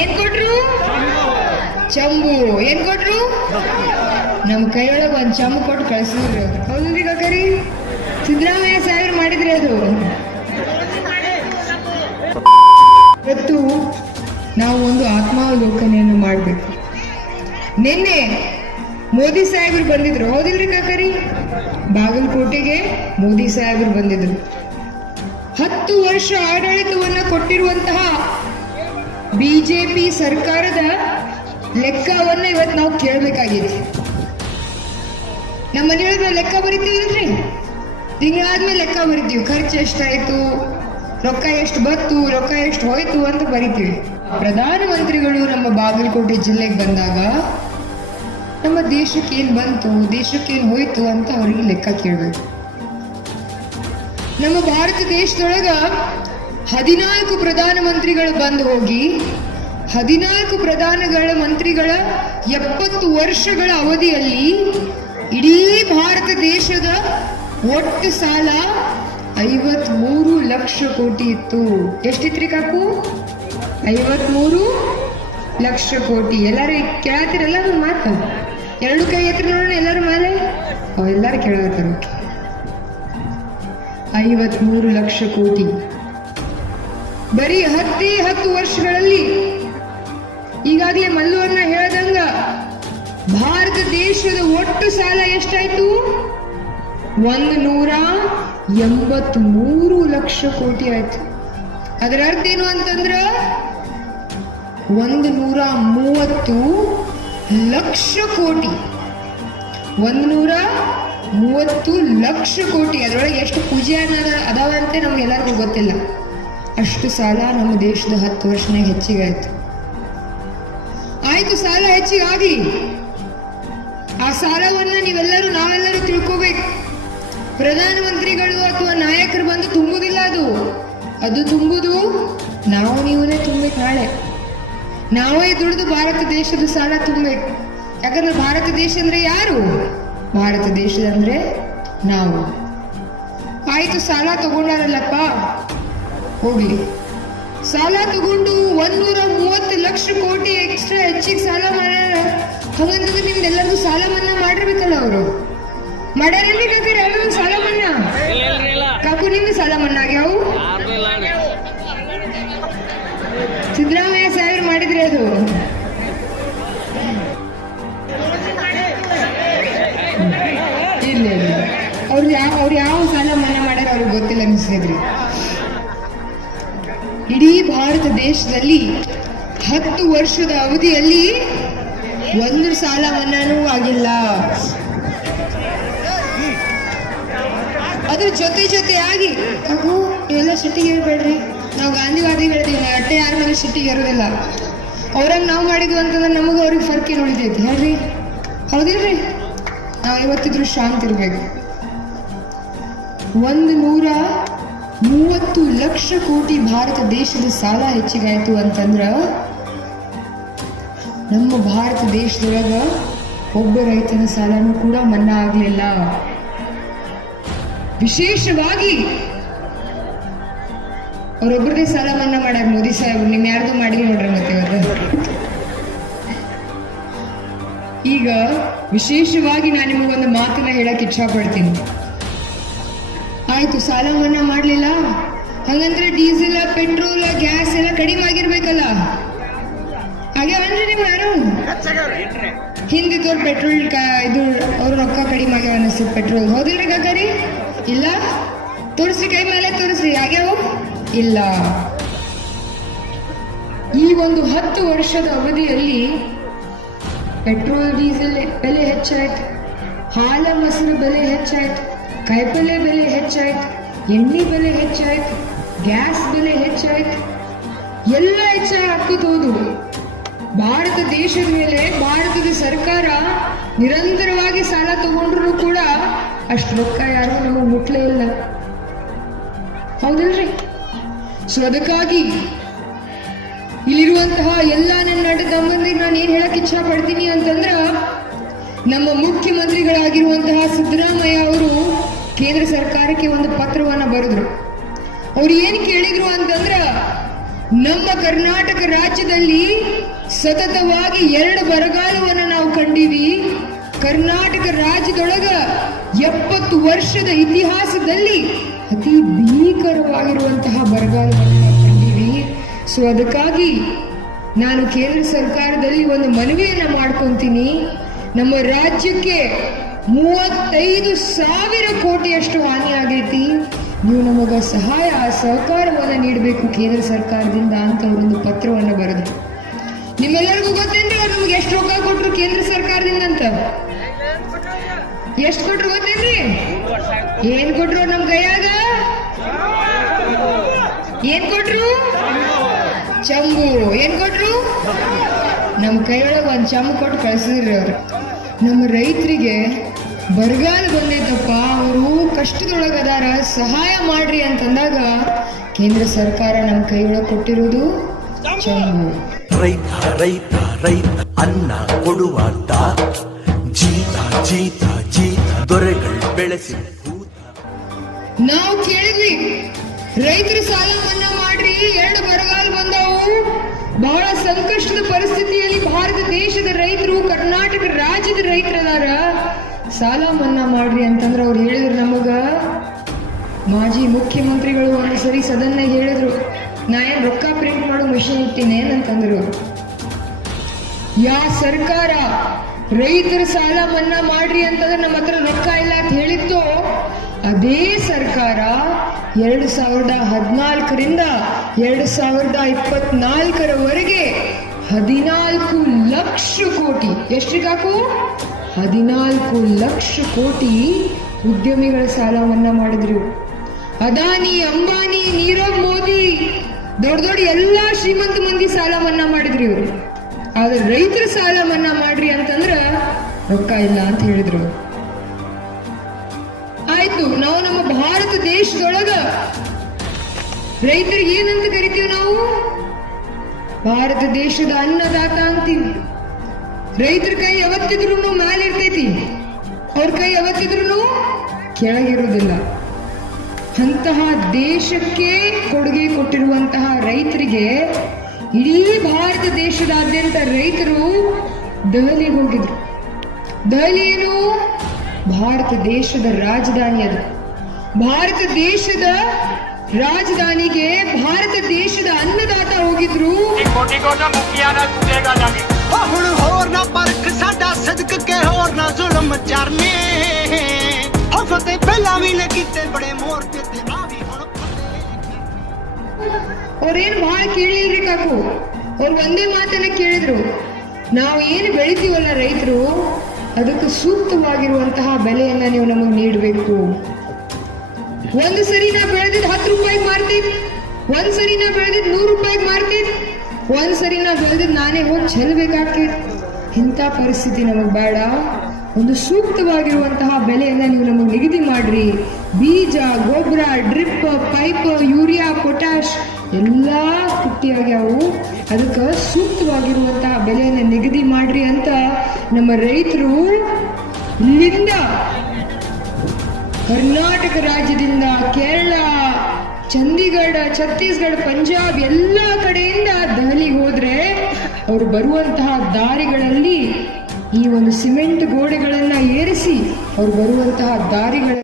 ಏನ್ ಕೊಟ್ರು? ಚಂಬು. ಏನ್ ಕೊಟ್ರು? ನಮ್ ಕೈಯೊಳಗೆ ಒಂದ್ ಚಂಬು ಕೊಟ್ಟು ಕಳ್ಸಿದ್ರು. ಹೌದು ಕಾಕರಿ ಸಿದ್ದರಾಮಯ್ಯ ಸಾವಿರ ಮಾಡಿದ್ರಿ ಅದು. ಇವತ್ತು ನಾವು ಒಂದು ಆತ್ಮಾವಲೋಕನೆಯನ್ನು ಮಾಡಬೇಕು. ನಿನ್ನೆ ಮೋದಿ ಸಾಹೇಬರು ಬಂದಿದ್ರು. ಹೌದಿಲ್ರಿ ಕಾಕರಿ? ಬಾಗಲಕೋಟೆಗೆ ಮೋದಿ ಸಾಹೇಬರು ಬಂದಿದ್ರು. ಹತ್ತು ವರ್ಷ ಆಡಳಿತವನ್ನ ಕೊಟ್ಟಿರುವಂತಹ ಬಿಜೆಪಿ ಸರ್ಕಾರದ ಲೆಕ್ಕವನ್ನ ಇವತ್ತು ನಾವು ಕೇಳಬೇಕಾಗಿದೆ. ನಮ್ಮ ಮನೆಯೊಳಗೆ ಲೆಕ್ಕ ಬರಿತೀವಿಲ್ರಿ ತಿಂಗಳಾದ್ಮೇಲೆ ಲೆಕ್ಕ ಬರಿತೀವಿ. ಖರ್ಚು ಎಷ್ಟಾಯ್ತು? ರೊಕ್ಕ ಎಷ್ಟು ಬತ್ತು ರೊಕ್ಕ ಎಷ್ಟು ಹೋಯ್ತು ಅಂತ ಬರಿತೀವಿ. ಪ್ರಧಾನಮಂತ್ರಿಗಳು ನಮ್ಮ ಬಾಗಲಕೋಟೆ ಜಿಲ್ಲೆಗೆ ಬಂದಾಗ ನಮ್ಮ ದೇಶಕ್ಕೆ ಏನು ಬಂತು? ದೇಶಕ್ಕೆ ಏನು ಹೋಯ್ತು ಅಂತ ಅವ್ರಿಗೆ ಲೆಕ್ಕ ಕೇಳಬೇಕು. ನಮ್ಮ ಭಾರತ ದೇಶದೊಳಗ ಹದಿನಾಲ್ಕು ಪ್ರಧಾನಮಂತ್ರಿಗಳು ಬಂದು ಹೋಗಿ, ಹದಿನಾಲ್ಕು ಪ್ರಧಾನಗಳ ಮಂತ್ರಿಗಳ ಎಪ್ಪತ್ತು ವರ್ಷಗಳ ಅವಧಿಯಲ್ಲಿ ಇಡೀ ಭಾರತ ದೇಶದ ಒಟ್ಟು ಸಾಲ ಐವತ್ಮೂರು ಲಕ್ಷ ಕೋಟಿ ಇತ್ತು. ಎಷ್ಟಿತ್ರಿ ಕಾಕು? ಐವತ್ಮೂರು ಲಕ್ಷ ಕೋಟಿ. ಎಲ್ಲರೂ ಕೇಳತ್ತಿರಲ್ಲ ನಮ್ಮ ಮಾತು. ಎರಡು ಕೈ ಎತ್ತಿ ನೋಡೋಣ ಎಲ್ಲರೂ ಮೇಲೆ. ಎಲ್ಲರೂ ಕೇಳತ್ತಾರ ಐವತ್ಮೂರು ಲಕ್ಷ ಕೋಟಿ. ಬರೀ ಹತ್ತೇ ಹತ್ತು ವರ್ಷಗಳಲ್ಲಿ ಈಗಾಗಲೇ ಮಲ್ಲುವನ್ನ ಹೇಳದಂಗ ಭಾರತ ದೇಶದ ಒಟ್ಟು ಸಾಲ ಎಷ್ಟಾಯ್ತು? ಒಂದು ನೂರ ಎಂಬತ್ಮೂರು ಲಕ್ಷ ಕೋಟಿ ಆಯ್ತು. ಅದರ ಅರ್ಥ ಏನು ಅಂತಂದ್ರ ಒಂದು ನೂರ ಮೂವತ್ತು ಲಕ್ಷ ಕೋಟಿ. ಒಂದು ನೂರ ಮೂವತ್ತು ಲಕ್ಷ ಕೋಟಿ. ಅದರೊಳಗೆ ಎಷ್ಟು ಪೂಜೆ ಅನ್ನೋದ ಅದಾವ ಅಂತ ನಮ್ಗೆಲ್ಲರಿಗೂ ಗೊತ್ತಿಲ್ಲ. ಅಷ್ಟು ಸಾಲ ನಮ್ಮ ದೇಶದ ಹತ್ತು ವರ್ಷನೇ ಹೆಚ್ಚಿಗೆ ಆಯ್ತು. ಆಯ್ತು, ಸಾಲ ಹೆಚ್ಚಿಗೆ ಆ ಸಾಲವನ್ನ ನೀವೆಲ್ಲರೂ ನಾವೆಲ್ಲರೂ ತಿಳ್ಕೋಬೇಕು. ಪ್ರಧಾನಮಂತ್ರಿಗಳು ಅಥವಾ ನಾಯಕರು ಬಂದು ತುಂಬುದಿಲ್ಲ ಅದು. ಅದು ತುಂಬುದು ನಾವು ನೀವೇ ತುಂಬಬೇಕು ನಾಳೆ. ನಾವೇ ದುಡಿದು ಭಾರತ ದೇಶದ ಸಾಲ ತುಂಬಬೇಕು. ಯಾಕಂದ್ರೆ ಭಾರತ ದೇಶ ಅಂದ್ರೆ ಯಾರು? ಭಾರತ ದೇಶದಂದ್ರೆ ನಾವು. ಆಯ್ತು, ಸಾಲ ತಗೊಂಡಾರಲ್ಲಪ್ಪ. ಹೋಗ್ಲಿ. ಸಾಲ ತಗೊಂಡು ಒಂದೂರ ಮೂವತ್ತು ಲಕ್ಷ ಕೋಟಿ ಎಕ್ಸ್ಟ್ರಾ ಹೆಚ್ಚಿಗೆ ಸಾಲ ಮಾಡ್ಯಾರ ಹಂಗಂತಂದ್ರೆ ನಿಮ್ದೆಲ್ಲರಿಗೂ ಸಾಲ ಮನ್ನಾ ಮಾಡಿರ್ಬೇಕಲ್ಲ ಅವರು. ಮಾಡ್ಯಾರಲ್ಲಿ ಕಾಕರಿ ಎಲ್ಲರೂ ಸಾಲ ಮನ್ನಾ ಕಾಕು, ನಿಮ್ದು ಸಾಲ ಮನ್ನಾ ಆಗ್ಯಾವು? ಸಿದ್ದರಾಮಯ್ಯ ಸಾವಿರ ಮಾಡಿದ್ರಿ ಅದು. ಇಲ್ಲ ಇಲ್ಲ. ಅವ್ರು ಯಾವ ಅವ್ರು ಯಾವ ಸಾಲ ಮನ್ನಾ ಮಾಡ್ಯಾರ ಅವ್ರಿಗೆ ಗೊತ್ತಿಲ್ಲ ಅನಿಸಿದ್ರಿ ಇಡೀ ಭಾರತ ದೇಶದಲ್ಲಿ ಹತ್ತು ವರ್ಷದ ಅವಧಿಯಲ್ಲಿ ಒಂದು ಸಾಲ ಮನ್ನಾನೂ ಆಗಿಲ್ಲ. ಅದ್ರ ಜೊತೆ ಜೊತೆಯಾಗಿ ನಾವು ಎಲ್ಲ ಸಿಟ್ಟಿಗೆ ಹೇಳ್ಬೇಡ್ರಿ. ನಾವು ಗಾಂಧಿವಾದಿ ಹೇಳ್ತೀವಿ ಅಟ್ಟೆ ಯಾರ ಮೇಲೆ ಸಿಟ್ಟಿಗೆ ಇರೋದಿಲ್ಲ ಅವ್ರಂಗೆ ನಾವು ಮಾಡಿದ್ವಿ ಅಂತಂದ್ರೆ ನಮಗೂ ಅವ್ರಿಗೆ ಫರ್ಕಿ ನೋಡಿದೈತಿ, ಹೇಳ್ರಿ? ಹೌದಿಲ್ರಿ? ನಾವು ಇವತ್ತಿದ್ರು ಶಾಂತ ಇರ್ಬೇಕು. ಒಂದು ನೂರ ಮೂವತ್ತು ಲಕ್ಷ ಕೋಟಿ ಭಾರತ ದೇಶದ ಸಾಲ ಹೆಚ್ಚಿಗಾಯ್ತು ಅಂತಂದ್ರ ನಮ್ಮ ಭಾರತ ದೇಶದೊಳಗ ಒಬ್ಬ ರೈತನ ಸಾಲನೂ ಕೂಡ ಮನ್ನಾ ಆಗ್ಲಿಲ್ಲ. ವಿಶೇಷವಾಗಿ ಅವರೊಬ್ಬರದೇ ಸಾಲ ಮನ್ನಾ ಮಾಡ್ಯಾರ ಮೋದಿ ಸಾಹೇಬ್, ನಿಮ್ ಯಾರ್ದು ಮಾಡಿಲ್ಲ ನೋಡ್ರಿ ಮತ್ತೆ ಈಗ ವಿಶೇಷವಾಗಿ ನಾನು ನಿಮಗೊಂದು ಮಾತನ್ನ ಹೇಳಕ್ ಇಚ್ಛಾ ಪಡ್ತೀನಿ ಆಯ್ತು ಸಾಲ ಮನ್ನಾ ಮಾಡ್ಲಿಲ್ಲ? ಹಂಗಂದ್ರೆ ಡೀಸೆಲ್, ಪೆಟ್ರೋಲ್, ಗ್ಯಾಸ್ ಎಲ್ಲ ಕಡಿಮೆ ಆಗಿರ್ಬೇಕಲ್ಲ? ಆಗ್ಯಾವನ್ರಿ ನೀವು ಯಾರು? ಹಿಂದಿದ್ದವ್ರು ಪೆಟ್ರೋಲ್ ಇದು ಅವ್ರ ರೊಕ್ಕ ಕಡಿಮೆ ಆಗ್ಯಾವ ಅನಿಸ್ತದೆ ಪೆಟ್ರೋಲ್. ಹೌದಿಲ್ರಿ ಕಾಕರಿ ಇಲ್ಲ? ತೋರಿಸಿ, ಕೈ ಮೇಲೆ ತೋರಿಸಿ. ಆಗ್ಯಾವ ಇಲ್ಲ. ಈ ಒಂದು ಹತ್ತು ವರ್ಷದ ಅವಧಿಯಲ್ಲಿ ಪೆಟ್ರೋಲ್, ಡೀಸೆಲ್ ಬೆಲೆ ಹೆಚ್ಚಾಯ್ತು. ಹಾಲ ಮೊಸರು ಬೆಲೆ ಹೆಚ್ಚಾಯ್ತು. ಕಾಯಿಪಲ್ಯ ಬೆಲೆ ಹೆಚ್ಚಾಯ್ತು, ಎಣ್ಣೆ ಬೆಲೆ ಹೆಚ್ಚಾಯ್ತು, ಗ್ಯಾಸ್ ಬೆಲೆ ಹೆಚ್ಚಾಯ್ತು. ಎಲ್ಲ ಹೆಚ್ಚಾಗಿ ಹೋದು. ಭಾರತ ದೇಶದ ಮೇಲೆ ಭಾರತದ ಸರ್ಕಾರ ನಿರಂತರವಾಗಿ ಸಾಲ ತಗೊಂಡ್ರು ಕೂಡ ಅಷ್ಟು ರೊಕ್ಕ ಯಾರು ನಮಗೆ ಮುಟ್ಲೇ ಇಲ್ಲ. ಹೌದಲ್ರಿ? ಸೊ ಅದಕ್ಕಾಗಿ ಇಲ್ಲಿರುವಂತಹ ಎಲ್ಲ ನನ್ನ ತಮ್ಮಂದಿಗೆ ನಾನು ಏನ್ ಹೇಳಕ್ ಇಚ್ಛಾ ಪಡ್ತೀನಿ ಅಂತಂದ್ರ ನಮ್ಮ ಮುಖ್ಯಮಂತ್ರಿಗಳಾಗಿರುವಂತಹ ಸಿದ್ದರಾಮಯ್ಯ ಅವರು ಕೇಂದ್ರ ಸರ್ಕಾರಕ್ಕೆ ಒಂದು ಪತ್ರವನ್ನ ಬರೆದ್ರು. ಅವ್ರು ಏನ್ ಕೇಳಿದ್ರು ಅಂತಂದ್ರ, ನಮ್ಮ ಕರ್ನಾಟಕ ರಾಜ್ಯದಲ್ಲಿ ಸತತವಾಗಿ ಎರಡು ಬರಗಾಲವನ್ನು ನಾವು ಕಂಡೀವಿ. ಕರ್ನಾಟಕ ರಾಜ್ಯದೊಳಗ ಎಪ್ಪತ್ತು ವರ್ಷದ ಇತಿಹಾಸದಲ್ಲಿ ಅತಿ ಭೀಕರವಾಗಿರುವಂತಹ ಬರಗಾಲವನ್ನು ನಾವು ಕಂಡೀವಿ. ಸೊ ಅದಕ್ಕಾಗಿ ನಾನು ಕೇಂದ್ರ ಸರ್ಕಾರದಲ್ಲಿ ಒಂದು ಮನವಿಯನ್ನ ಮಾಡ್ಕೊಂತೀನಿ. ನಮ್ಮ ರಾಜ್ಯಕ್ಕೆ ಮೂವತ್ತೈದು ಸಾವಿರ ಕೋಟಿಯಷ್ಟು ಹಾನಿಯಾಗೈತಿ. ನೀವು ನಮಗ ಸಹಾಯ, ಸಹಕಾರವನ್ನು ನೀಡಬೇಕು ಕೇಂದ್ರ ಸರ್ಕಾರದಿಂದ ಅಂತ ಒಂದು ಪತ್ರವನ್ನು ಬರೆದು ನಿಮ್ಮೆಲ್ಲರಿಗೂ ಗೊತ್ತೇನ್ರಿ ಅವ್ರು ನಮ್ಗೆ ಎಷ್ಟು ರೊಕ್ಕ ಕೊಟ್ರು ಕೇಂದ್ರ ಸರ್ಕಾರದಿಂದ ಅಂತ? ಎಷ್ಟು ಕೊಟ್ರು ಗೊತ್ತೇನ್ರಿ? ಏನ್ ಕೊಟ್ರು ನಮ್ ಕೈಯಾಗ? ಏನ್ ಕೊಟ್ರು? ಚಂಬು. ಏನ್ ಕೊಟ್ರು? ನಮ್ ಕೈಯೊಳಗೆ ಒಂದ್ ಚಂಬು ಕೊಟ್ಟು ಕಳ್ಸಿದ್ರಿ ಅವ್ರು. ನಮ್ಮ ರೈತರಿಗೆ ಬರಗಾಲ ಬಂದೈತಪ್ಪ ಅವರು ಕಷ್ಟದೊಳಗದಾರ ಸಹಾಯ ಮಾಡ್ರಿ ಅಂತಂದಾಗ ಕೇಂದ್ರ ಸರ್ಕಾರ ನಮ್ಮ ಕೈಯೊಳಗೆ ಕೊಟ್ಟಿರೋದು ರೈತ ರೈತ ರೈತ ಅನ್ನ ಕೊಡುವ ಜೀತ ಜೀತ ಜೀತ ದೊರೆಗಳು ಬೆಳೆಸಿ ನಾವು ಕೇಳಿದ್ವಿ ರೈತರ ಸಾಲ ಮನ್ನಾ ಮಾಡ್ರಿ ಎರಡು ಬರಗಾಲ ಬಂದವು. ಬಹಳ ಸಂಕಷ್ಟದ ಪರಿಸ್ಥಿತಿಯಲ್ಲಿ ಭಾರತ ದೇಶದ ರೈತರು ಕರ್ನಾಟಕ ರೈತರದಾರ ಸಾಲ ಮನ್ನಾ ಮಾಡ್ರಿ ಅಂತಂದ್ರೆ ಅವ್ರು ಹೇಳಿದ್ರು ನಮಗ. ಮಾಜಿ ಮುಖ್ಯಮಂತ್ರಿಗಳು ಒಂದು ಸರಿ ಸದನ್ನ ಹೇಳಿದ್ರು, ನಾ ಏನ್ ರೊಕ್ಕ ಪ್ರಿಂಟ್ ಮಾಡೋ ಮಿಷನ್ ಇಟ್ಟಿನಿ ಏನಂತಂದ್ರು ಯಾ ಸರ್ಕಾರ, ರೈತರ ಸಾಲ ಮನ್ನಾ ಮಾಡ್ರಿ ಅಂತಂದ್ರೆ ನಮ್ಮ ಹತ್ರ ರೊಕ್ಕ ಇಲ್ಲ ಅಂತ ಹೇಳಿತ್ತು, ಅದೇ ಸರ್ಕಾರ ಎರಡು ಸಾವಿರದ ಹದಿನಾಲ್ಕರಿಂದ ಎರಡು ಸಾವಿರದ ಇಪ್ಪತ್ನಾಲ್ಕರವರೆಗೆ ಹದಿನಾಲ್ಕು ಲಕ್ಷ ಕೋಟಿ. ಎಷ್ಟಿಗಾಕು ಹದಿನಾಲ್ಕು ಲಕ್ಷ ಕೋಟಿ ಉದ್ಯಮಿಗಳ ಸಾಲ ಮನ್ನಾ ಮಾಡಿದ್ರು. ಅದಾನಿ, ಅಂಬಾನಿ, ನೀರವ್ ಮೋದಿ, ದೊಡ್ಡ ದೊಡ್ಡ ಎಲ್ಲಾ ಶ್ರೀಮಂತ ಮಂದಿ ಸಾಲ ಮನ್ನಾ ಮಾಡಿದ್ರು ಇವರು. ಆದ್ರೆ ರೈತರ ಸಾಲ ಮನ್ನಾ ಮಾಡ್ರಿ ಅಂತಂದ್ರ ರೊಕ್ಕ ಇಲ್ಲ ಅಂತ ಹೇಳಿದ್ರು. ಆಯ್ತು, ನಾವು ನಮ್ಮ ಭಾರತ ದೇಶದೊಳಗ ರೈತರಿಗೆ ಏನಂತ ಕರಿತೀವಿ ನಾವು? ಭಾರತ ದೇಶದ ಅನ್ನದಾತ ಅಂತೀವಿ. ರೈತರ ಕೈ ಯಾವತ್ತಿದ್ರು ಮೇಲಿರ್ತೈತಿ ಅವ್ರ ಕೈ ಯಾವತ್ತಿದ್ರು ಕೆಳಗಿರುವುದಿಲ್ಲ. ಅಂತಹ ದೇಶಕ್ಕೆ ಕೊಡುಗೆ ಕೊಟ್ಟಿರುವಂತಹ ರೈತರಿಗೆ ಇಡೀ ಭಾರತ ದೇಶದಾದ್ಯಂತ ರೈತರು ದೆಹಲಿಗೆ ಹೋಗಿದ್ರು. ದೆಹಲಿ ಭಾರತ ದೇಶದ ರಾಜಧಾನಿ ಅದು. ಭಾರತ ದೇಶದ ರಾಜಧಾನಿಗೆ ಭಾರತ ದೇಶದ ಅನ್ನದಾತ ಹೋಗಿದ್ರು. ਕੋਟੀ ਕੋਟਾ ਮੁਖੀਆ ਨਾ ਦੇਗਾ ਜਾਗੇ ਓ ਹੁਣ ਹੋਰ ਨਾ ਪਰਖ ਸਾਡਾ ਸਦਕ ਕੇ ਹੋਰ ਨਾ ਜ਼ੁਲਮ ਚਰਨੇ ਹੋ ਫਤਿਹ ਪਹਿਲਾਂ ਵੀ ਨੇ ਕੀਤੇ ਬੜੇ ਮੋਰਚੇ ਤੇ ਆ ਵੀ ਹੁਣ ਫਤਿਹ ಅವ್ರೇನು ಬಹಳ ಕೇಳಿಲ್ರಿ ಕಾಕು ಅವ್ರು ಒಂದೇ ಮಾತನ್ನ ಕೇಳಿದ್ರು ನಾವು ಏನು ಬೆಳಿತೀವಲ್ಲ ರೈತರು ಅದಕ್ಕೆ ಸೂಕ್ತವಾಗಿರುವಂತಹ ಬೆಲೆಯನ್ನ ನೀವು ನಮಗೆ ನೀಡಬೇಕು ಒಂದು ಸರಿ ನಾ ಬೆಳೆದಿದ್ ಹತ್ತು ರೂಪಾಯಿಗೆ ಮಾರ್ತಿದ್ ಒಂದ್ ಸರಿ ನಾ ಬೆಳೆದಿದ್ ನೂರು ರೂಪಾಯಿಗೆ ಮಾರ್ತಿದ್ ಒಂದ್ ಸರಿ ನಾ ಬೆಳೆದಿದ್ ನಾನೇ ಹೋಗಿ ಚೆಲ್ಲಬೇಕಾಗ್ತಿದ್ ಇಂಥ ಪರಿಸ್ಥಿತಿ ನಮಗೆ ಬೇಡ. ಒಂದು ಸೂಕ್ತವಾಗಿರುವಂತಹ ಬೆಲೆಯನ್ನ ನೀವು ನಮಗೆ ನಿಗದಿ ಮಾಡ್ರಿ. ಬೀಜ, ಗೊಬ್ಬರ, ಡ್ರಿಪ್, ಪೈಪ್, ಯೂರಿಯಾ ಪೊಟ್ಯಾಶ್ ಎಲ್ಲ ಕುಟ್ಟಿಯಾಗ್ಯಾವು ಅದಕ್ಕೆ ಸೂಕ್ತವಾಗಿರುವಂತಹ ಬೆಲೆಯನ್ನು ನಿಗದಿ ಮಾಡ್ರಿ ಅಂತ ನಮ್ಮ ರೈತರು ಇಲ್ಲಿಂದ ಕರ್ನಾಟಕ ರಾಜ್ಯದಿಂದ ಕೇರಳ, ಚಂಡೀಗಢ, ಛತ್ತೀಸ್ಗಢ, ಪಂಜಾಬ್ ಎಲ್ಲ ಹೋದ್ರೆ ಅವರು ಬರುವಂತಹ ದಾರಿಗಳಲ್ಲಿ ಈ ಒಂದು ಸಿಮೆಂಟ್ ಗೋಡೆಗಳನ್ನು ಏರಿಸಿ ಅವರು ಬರುವಂತಹ ದಾರಿಗಳ